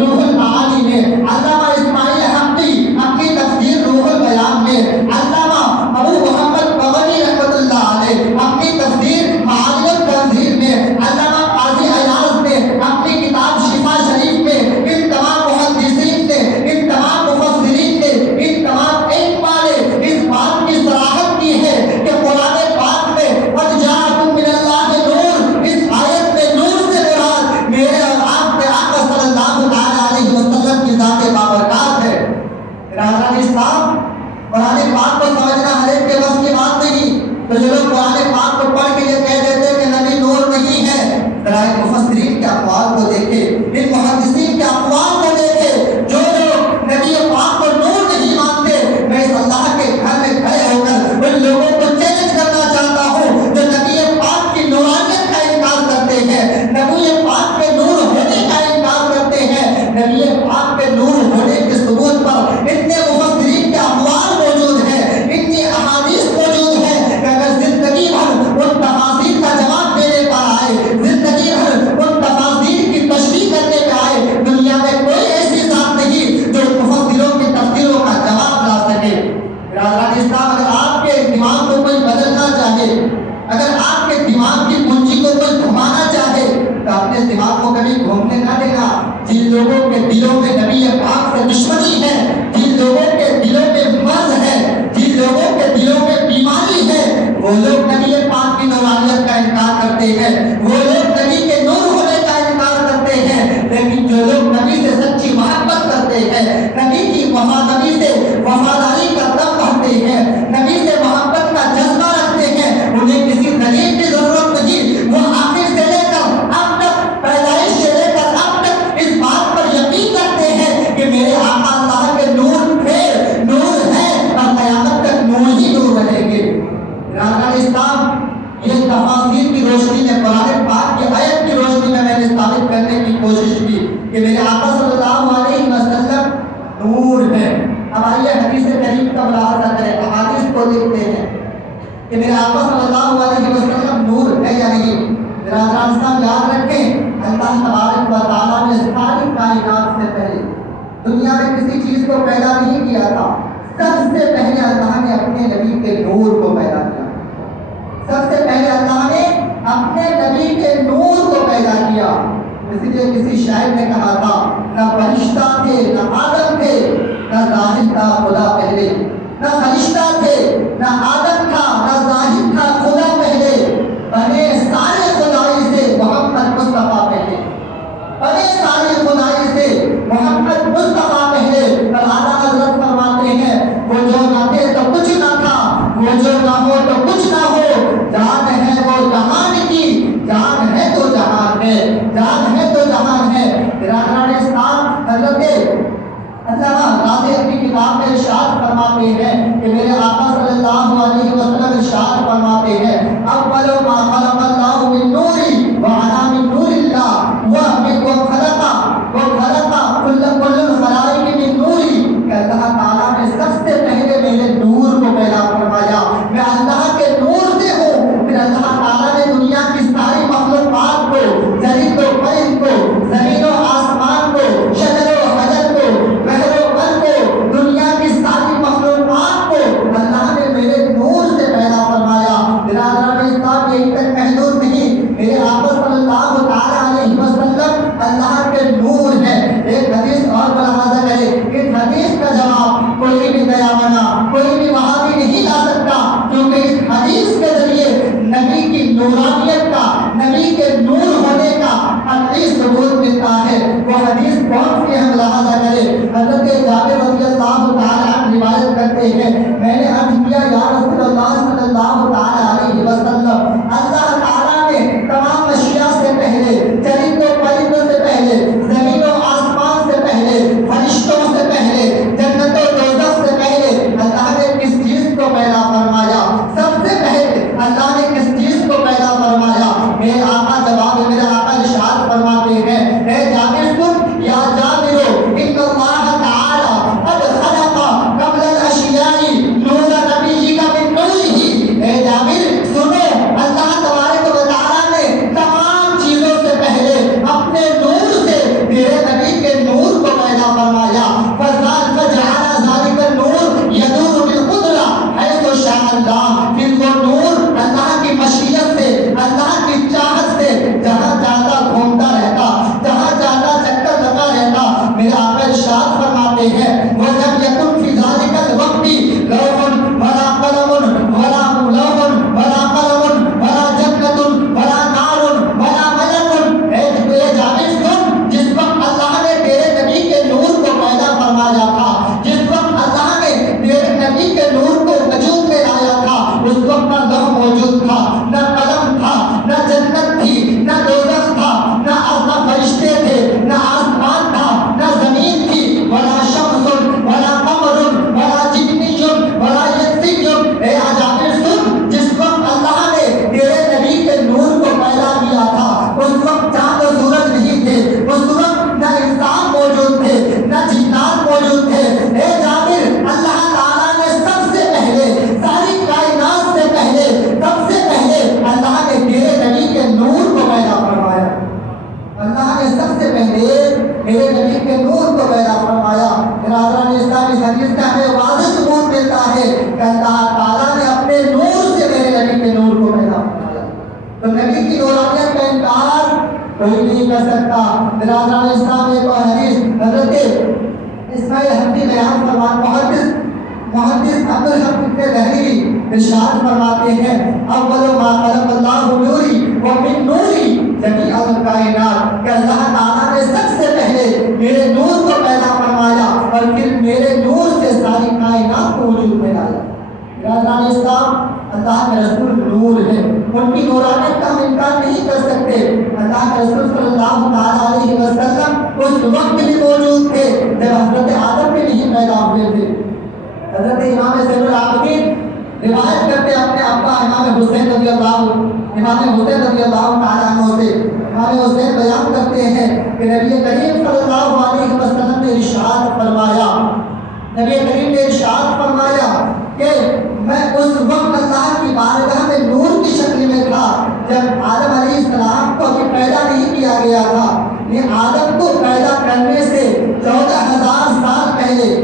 روح المعانی میں، علامہ اسماعیل حقی اپنی تفسیر روح البیان میں، علامہ ابو محمد بغوی رحمۃ اللہ علیہ اپنی تفسیر معانی التنزیل میں، علامہ قاضی ایاز نے اپنی کتاب شفا شریف میں، ان تمام محدثین نے، ان تمام مفسرین نے، ان تمام علم والے اس بات کی صراحت کی ہے کہ قرآن پاک میں قد جاءکم من اللہ نور، اس آیت میں نور سے مراد میرے اور آپ کے آقا صلی اللہ تعالی علیہ وسلم کی ذات بابرکات ہے۔ برادران اسلام، قرآن پاک کو سمجھنا ہر ایک کے بس کی بات نہیں۔ تو جو لوگ قرآن پاک کو پڑھ کے یہ کہہ دیتے ہیں کہ نبی نور نہیں ہے، ذرا ان مفسرین کے اقوال کو دیکھیں، ان محدثین کے اقوال کو دیکھیں۔ جو لوگ نبی پاک کو نور نہیں مانتے، میں اس اللہ کے گھر میں کھڑے ہو کر ان لوگوں کو چیلنج کرنا چاہتا ہوں جو نبی پاک کی نورانیت کا انکار کرتے ہیں، نبی پاک کے نور ہونے کا انکار کرتے ہیں، نبی پاک کے نور ہونے کے ثبوت پر اتنے مفسرین کے اقوال موجود ہیں، اتنی احادیث موجود ہیں کہ اگر زندگی بھر ان تفاسیر کا جواب دینے پر آئے، زندگی بھر ان تفاسیر کی تشریح کرنے پہ آئے، دنیا میں کوئی ایسی ذات نہیں جو مفسروں کی تفسیروں کا جواب لا سکے۔ برادران اسلام، اگر آپ کے دماغ کو کوئی بدلنا چاہے، اگر آپ کے دماغ کی کنجی کو کوئی گھمانا چاہے تو اپنے دماغ کو کبھی گھومنے نہ دینا۔ جن لوگوں کے دلوں میں نبی پاک سے دشمنی ہے، جن لوگوں کے دلوں میں مرض ہے، جن لوگوں کے دلوں میں بیماری ہے، وہ لوگ نبی پاک کی نورانیت کا انکار کرتے ہیں، وہ لوگ نبی کے نور ہونے کا انکار کرتے ہیں۔ لیکن جو لوگ نبی سے سچی محبت کرتے ہیں، نبی کی نبی سے وفاداری کا دم بھرتے ہیں، نبی سے محبت کا جذبہ رکھتے ہیں، انہیں کسی دلیل کی ضرورت نہیں۔ وہ آخر سے لے کر اب تک، پیدائش سے لے کر اب تک اس بات پر یقین رکھتے ہیں کہ میرے آقا اللہ کے نور ہے، نور ہے اور قیامت تک نور ہی نور رہیں گے۔ برادران اسلام، یہ تفاسیر کی روشنی میں، قرآن پاک کی آیت کی روشنی میں نے ثابت کرنے کی کوشش کی کہ میرے آقا صلی اللہ علیہ وسلم نور ہے۔ اب آئیے حدیث کریم کا ملاحظہ کریں، احادیث کو دیکھتے ہیں کہ میرے آقا صلی اللہ علیہ وسلم نور ہے یا نہیں۔ برادران صاحب یاد رکھیں، اللہ تبارک و تعالیٰ نے ساری کائنات سے پہلے دنیا میں کسی چیز کو پیدا نہیں کیا تھا، سب سے پہلے اللہ نے اپنے نبی کے نور کو پیدا کیا۔ سب سے پہلے اللہ نے اپنے نبی کے نور کو پیدا کیا۔ اس لیے کسی شاعر نے کہا تھا، نہ فرشتہ تھے نہ آدم تھے، نہ ظاہر تھا خدا پہلے، نہ فرشتہ تھے نہ آدم تھا نہ ظاہر تھا خدا پہلے، بنے سارے خدائی سے محمد مصطفیٰ پہلے، بنے سارے خدائی سے محمد مصطفیٰ پہلے۔ اور اعلیٰ حضرت فرماتے ہیں، وہ جو نہ تھے تو کچھ نہ تھا، وہ جو نہ ہو تو کچھ نہ ہو، جان ہے وہ جہان کی، جان ہے تو جہان ہے، جان ہے تو جہان ہے۔ برادران اسلام، حضرت علامہ غازی اپنی کتاب میں ارشاد فرماتے ہیں کہ میرے آقا صلی اللہ علیہ میرے نبی کے نور کو پیدا فرمایا۔ برادران اسلام، اس حدیث کا ہمیں واضح ثبوت ملتا ہے کہ اللہ تعالیٰ نے اپنے نور سے میرے نبی کے نور کو پیدا فرمایا، تو نبی کی نورانیت کا انکار کوئی نہیں کر سکتا۔ برادران اسلام، ایک اور حدیث حضرت اسماعیل حمدی بیان محدث عبدالحق ابن دہلوی ارشاد فرماتے ہیں، اول ما خلق اللہ نوری ومن نوری جمیع الکائنات، کہ اللہ تعالیٰ نے سب سے پہلے میرے نور کو پیدا فرمایا اور پھر میرے نور سے ساری کائنات کو وجود میں لایا۔ برادران اسلام، اللہ کے رسول نور ہے، ان کی نورانیت کا ہم انکار نہیں کر سکتے۔ اللہ کے رسول صلی اللہ تعالیٰ علیہ وسلم اس وقت بھی موجود تھے جب حضرت آدم بھی نہیں پیدا ہوئے تھے۔ حضرت امام زین العابدین روایت کرتے اپنے ابا امام حسین رضی اللہ تعالیٰ عنہ سے، امام حسین بیان کرتے ہیں کہ نبی کریم صلی اللہ علیہ وسلم نے ارشاد فرمایا کہ میں اس وقت اللہ کی بارگاہ میں نور کی شکل میں تھا جب آدم علیہ السلام کو ابھی پیدا نہیں کیا گیا تھا۔ یہ آدم کو پیدا کرنے سے 14,000 سال پہلے